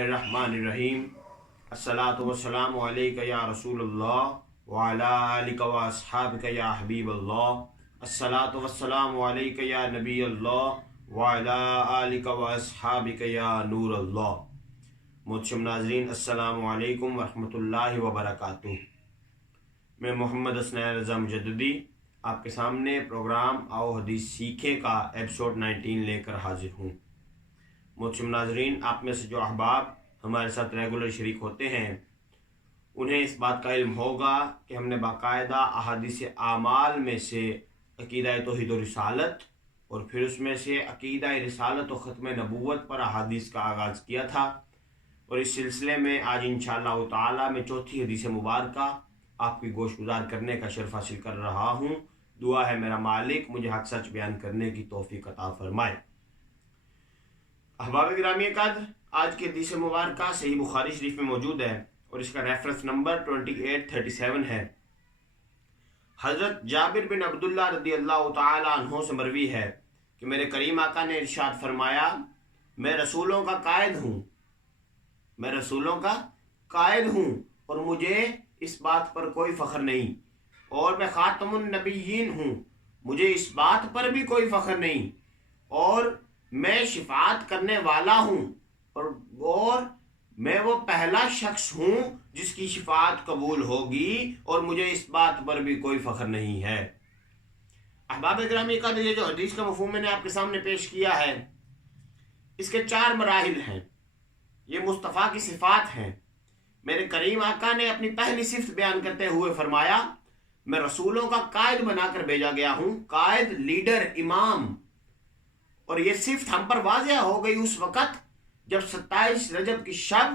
बिस्मिल्लाहिर्रहमानिर्रहीम। अस्सलातु वस्सलामु अलैका या रसूल अल्लाह व अला आलिका व अस्हाबिका या हबीब अल्लाह। अस्सलातु वस्सलामु अलैका या नबी अल्लाह व अला आलिका व अस्हाबिका या नूर अल्लाह। मोहतरम नाज़रीन, अस्सलामु अलैकुम व रहमतुल्लाहि व बरकातुहू। मैं मोहम्मद हसनैन रज़ा मुजद्दिदी आपके सामने प्रोग्राम आओ हदीस सीखे का एपिसोड 19 लेकर हाजिर हूँ। मोहतरम नाज़रीन, आप में से जो अहबाब हमारे साथ रेगुलर शरीक होते हैं उन्हें इस बात का इल्म होगा कि हमने बाकायदा अहादीस आमाल में से अकीदा तौहीद व रिसालत और फिर उसमें से अकीदा रिसालत व ख़त्म नबूवत पर अहादीस का आगाज़ किया था, और इस सिलसिले में आज इंशाअल्लाह ताला मैं चौथी हदीस मुबारका आपकी गोशगुजार करने का शर्फ हासिल कर रहा हूँ। दुआ है मेरा मालिक मुझे हक सच बयान करने की तौफीक अता फरमाए। अहबाब गिरामी कद्र, आज की हदीस मुबारका सही बुखारी शरीफ में मौजूद है और इसका रेफरेंस नंबर 2837 है। हज़रत जाबिर बिन अब्दुल्लाह रदियल्लाहु ताला अन्हो से मरवी है कि मेरे करीम आका ने इरशाद फरमाया, मैं रसूलों का कायद हूँ, मैं रसूलों का कायद हूँ और मुझे इस बात पर कोई फ़ख्र नहीं, और मैं ख़ातमुन नबिय्यीन हूँ, मुझे इस बात पर भी कोई फ़ख्र नहीं, और मैं शिफात करने वाला हूँ और मैं वो पहला शख्स हूँ जिसकी शिफात कबूल होगी, और मुझे इस बात पर भी कोई फ़ख्र नहीं है। अहबाब गिरामी का ये जो हदीस का मफ़हूम मैंने आपके सामने पेश किया है, इसके 4 मराहिल हैं। ये मुस्तफ़ा की सिफ़ात हैं। मेरे करीम आका ने अपनी पहली सिफ़त बयान करते हुए फरमाया, मैं रसूलों का कायद बनाकर भेजा गया हूँ। कायद, लीडर, इमाम। और ये सिफ़त हम पर वाज़िह हो गई उस वक़्त जब 27 रजब की शब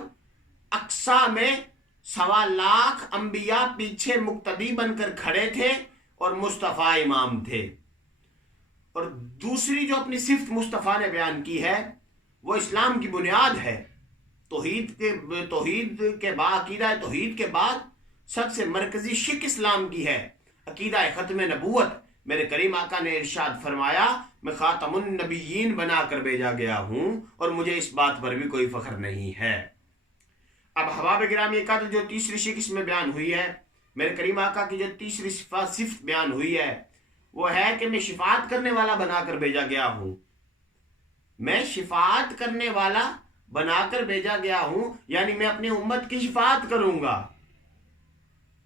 अक्सा में 1.25 लाख अंबिया पीछे मुक्तदी बनकर खड़े थे और मुस्तफ़ा इमाम थे। और दूसरी जो अपनी सिफ़त मुस्तफ़ा ने बयान की है वो इस्लाम की बुनियाद है। तौहीद के बाद, अकीदा तौहीद के बाद सबसे मरकजी शिक इस्लाम की है अकीदा ख़त्म नबूवत। मेरे करीम आका ने इरशाद फरमाया, मैं ख़ातमुन नबिय्यीन बना कर भेजा गया हूँ और मुझे इस बात पर भी कोई फ़ख्र नहीं है। अब हबाब गिरामी का जो तीसरी शिक इसमें बयान हुई है, मेरे करीम आका की जो तीसरी सिफ़त बयान हुई है वो है कि मैं शिफात करने वाला बनाकर भेजा गया हूँ। मैं शिफात करने वाला बनाकर भेजा गया हूँ, यानी मैं अपनी उम्मत की शिफात करूँगा।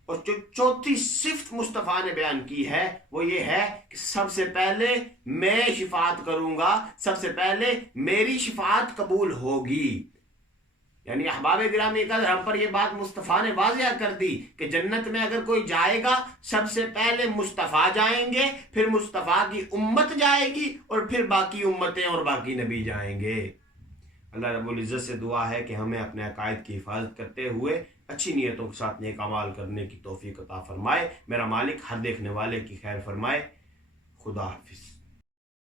और जो चौथी सिफ़त मुस्तफ़ा ने बयान की है वो ये है कि सबसे पहले मैं शिफात करूँगा, सबसे पहले मेरी शिफात कबूल होगी। यानी अहबाब गिरामी का हम पर यह बात मुस्तफ़ा ने वाज़िह कर दी कि जन्नत में अगर कोई जाएगा सबसे पहले मुस्तफ़ा जाएंगे, फिर मुस्तफ़ा की उम्मत जाएगी और फिर बाकी उम्मतें और बाकी नबी जाएंगे। अल्लाह रब्बुल इज़्ज़त से दुआ है कि हमें अपने अकायद की हिफाजत करते हुए अच्छी नीयतों के साथ नेक अमाल करने की तौफीक अता फरमाए। मेरा मालिक हर देखने वाले की खैर फरमाए। खुदा हाफिज़।